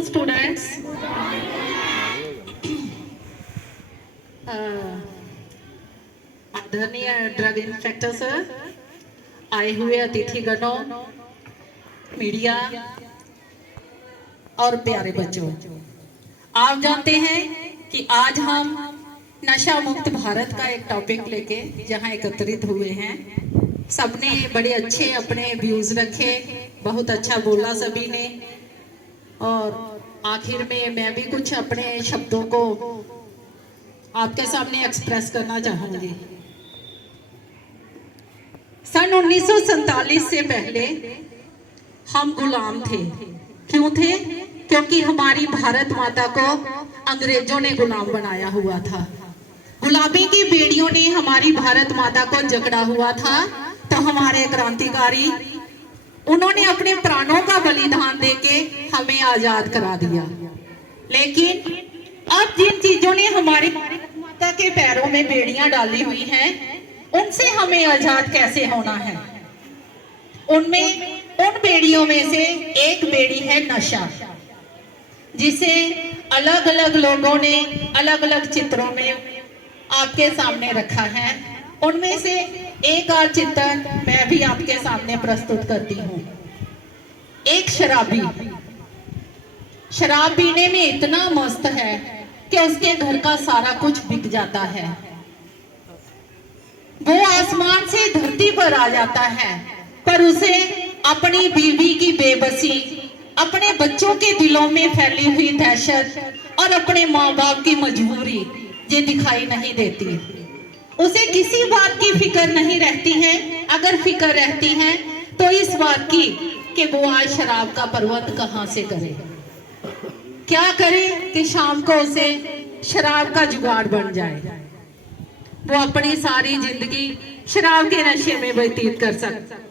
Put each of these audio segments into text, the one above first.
all students. आदरणीय drug inspector sir, आए हुए अतिथिगणों, मीडिया और प्यारे बच्चों, आप जानते हैं कि आज हम नशा मुक्त भारत का एक टॉपिक लेके जहां एकत्रित हुए हैं। सबने बड़े अच्छे अपने व्यूज रखे, बहुत अच्छा बोला सभी ने, और आखिर में मैं भी कुछ अपने शब्दों को आपके सामने एक्सप्रेस करना चाहूंगी। सन 1947 से पहले हम गुलाम थे। क्यों थे? क्योंकि हमारी भारत माता को अंग्रेजों ने गुलाम बनाया हुआ था। गुलामी की बेड़ियों ने हमारी भारत माता को जकड़ा हुआ था। तो हमारे क्रांतिकारी, उन्होंने अपने प्राणों का बलिदान देके हमें आजाद करा दिया। लेकिन अब जिन चीजों ने हमारी भारत माता के पैरों में बेड़ियां डाली हुई हैं, उनसे हमें आजाद कैसे होना है? उन बेड़ियों में से एक बेड़ी है नशा, जिसे अलग अलग लोगों ने अलग अलग चित्रों में आपके सामने रखा है। उनमें से एक और चित्र मैं भी आपके सामने प्रस्तुत करती हूँ। एक शराबी शराब पीने में इतना मस्त है कि उसके घर का सारा कुछ बिक जाता है। वो आसमान से धरती पर आ जाता है, पर उसे अपनी बीवी की बेबसी, अपने बच्चों के दिलों में फैली हुई दहशत और अपने माँ बाप की मजबूरी ये दिखाई नहीं देती। उसे किसी बात की फिक्र नहीं रहती है। अगर फिक्र रहती है तो इस बात की कि वो आज शराब का प्रबंध कहाँ से करे, क्या करे कि शाम को उसे शराब का जुगाड़ बन जाए। वो अपनी सारी जिंदगी शराब के नशे में व्यतीत कर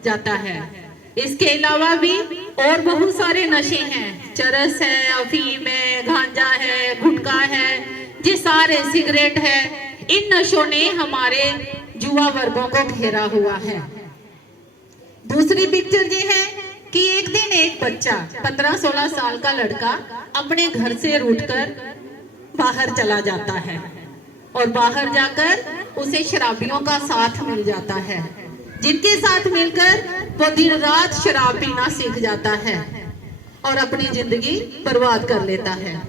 जाता है। इसके अलावा भी और बहुत सारे नशे हैं। चरस है, अफीम है, गांजा है, गुटखा है, ये सारे, सिगरेट है। इन नशों ने हमारे युवा वर्गों को घेरा हुआ है। दूसरी पिक्चर ये है कि एक दिन एक बच्चा 15-16 साल का लड़का अपने घर से रूठकर बाहर चला जाता है, और बाहर जाकर उसे शराबियों का साथ मिल जाता है, जिनके साथ मिलकर वो दिन रात शराब पीना सीख जाता है और अपनी जिंदगी बर्बाद कर लेता है।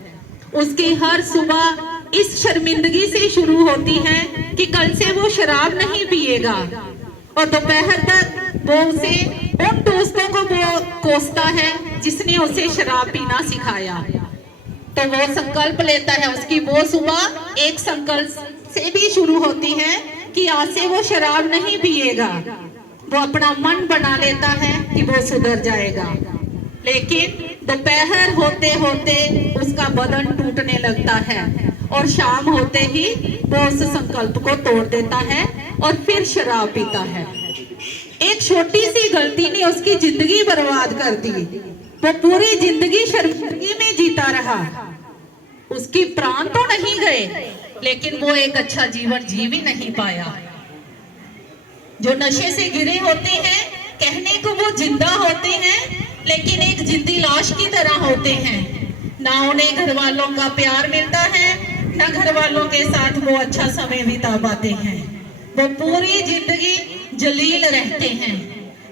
उसकी हर सुबह इस शर्मिंदगी से शुरू होती है कि कल से वो शराब नहीं पिएगा, और दोपहर तक वो उसे उन दोस्तों को वो कोसता है जिसने उसे शराब पीना सिखाया। तो वो संकल्प लेता है, उसकी वो सुबह एक संकल्प से भी शुरू होती है कि आज से वो शराब नहीं पिएगा। वो अपना मन बना लेता है कि वो सुधर जाएगा, लेकिन दोपहर होते होते उसका बदन टूटने लगता है, और शाम होते ही वो उस संकल्प को तोड़ देता है और फिर शराब पीता है। एक छोटी सी गलती ने उसकी जिंदगी बर्बाद कर दी। वो पूरी जिंदगी शर्मिंदगी में जीता रहा। उसकी प्राण तो नहीं गए, लेकिन वो एक अच्छा जीवन जी भी नहीं पाया। जो नशे से गिरे होते हैं, कहने को वो जिंदा होते हैं, लेकिन एक जिंदी लाश की तरह होते हैं। ना उन्हें घर वालों का प्यार मिलता है, ना घर वालों के साथ वो अच्छा समय बिता पाते हैं। वो पूरी जिंदगी जलील रहते हैं,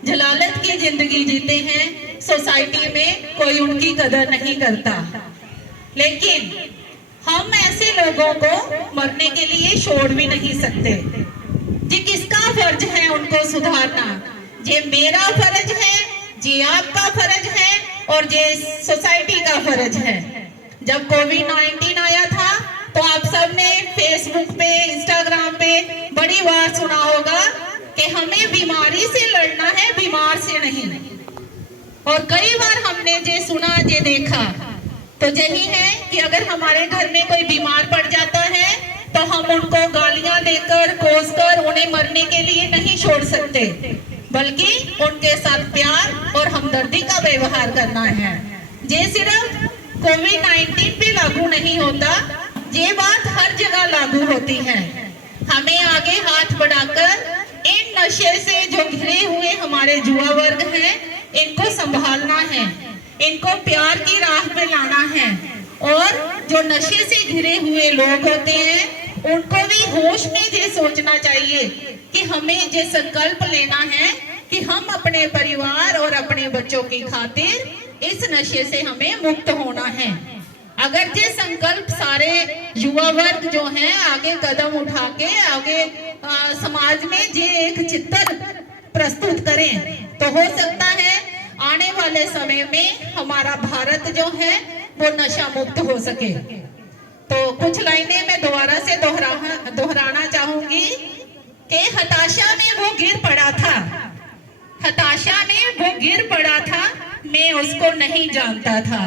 जलालत की जिंदगी जीते हैं। सोसाइटी में कोई उनकी कदर नहीं करता। लेकिन हम ऐसे लोगों को मरने के लिए छोड़ भी नहीं सकते। जी किसका फर्ज है उनको सुधारना? ये मेरा फर्ज है, ये आपका फर्ज है, और ये सोसाइटी का फर्ज है। जब कोविड-19 आया था तो आप सबने फेसबुक पे, इंस्टाग्राम पे बड़ी बार सुना होगा कि हमें बीमारी से लड़ना है, बीमार से नहीं। और कई बार हमने ये सुना, ये देखा, तो यही है कि अगर हमारे घर में कोई बीमार पड़ जाता है तो हम उनको गालियां देकर, कोसकर उन्हें मरने के लिए नहीं छोड़ सकते, बल्कि उनके साथ प्यार और हमदर्दी का व्यवहार करना है। ये सिर्फ कोविड-19 पे लागू नहीं होता, ये बात हर जगह लागू होती है। हमें आगे हाथ बढ़ाकर इन नशे से जो घिरे हुए हमारे युवा वर्ग हैं, इनको संभालना है। इनको प्यार की राह पे लाना है। और जो नशे से घिरे हुए लोग होते हैं उनको भी होश में ये सोचना चाहिए कि हमें ये संकल्प लेना है कि हम अपने परिवार और अपने बच्चों की खातिर इस नशे से हमें मुक्त होना है। अगर ये संकल्प सारे युवा वर्ग जो हैं आगे कदम उठा के आगे समाज में ये एक चित्र प्रस्तुत करें तो हो सकता है आने वाले समय में हमारा भारत जो है वो नशा मुक्त हो सके। तो कुछ लाइनें मैं दोबारा से दोहराना चाहूंगी कि हताशा में वो गिर पड़ा था, हताशा में वो गिर पड़ा था, मैं उसको नहीं जानता था,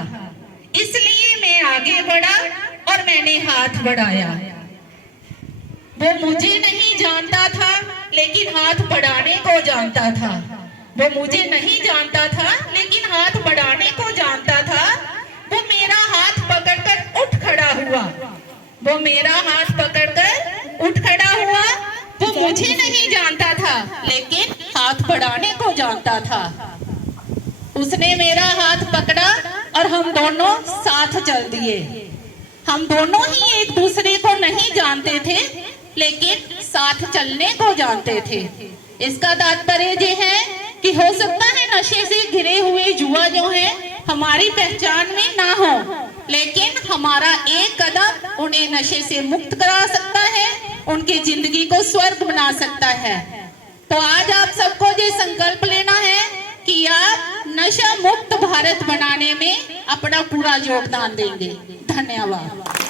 इसलिए मैं आगे बढ़ा और मैंने हाथ बढ़ाया। वो मुझे नहीं जानता था लेकिन हाथ बढ़ाने को जानता था। वो मुझे नहीं जानता था लेकिन हाथ बढ़ाने को जानता था। वो मेरा हाथ पकड़कर उठ खड़ा हुआ, वो मेरा हाथ पकड़कर उठ खड़ा हुआ। वो मुझे नहीं जानता था लेकिन हाथ बढ़ाने को जानता था। उसने मेरा हाथ पकड़ा और हम दोनों साथ चल दिए। हम दोनों ही एक दूसरे को नहीं जानते थे लेकिन साथ चलने को जानते थे। इसका तात्पर्य ये है कि हो सकता है नशे से घिरे हुए युवा जो हैं हमारी पहचान में ना हो, लेकिन हमारा एक कदम उन्हें नशे से मुक्त करा सकता है, उनकी जिंदगी को स्वर्ग बना सकता है। तो आज आप सबको ये संकल्प लेना है कि आप नशा मुक्त भारत बनाने में अपना पूरा योगदान देंगे। धन्यवाद।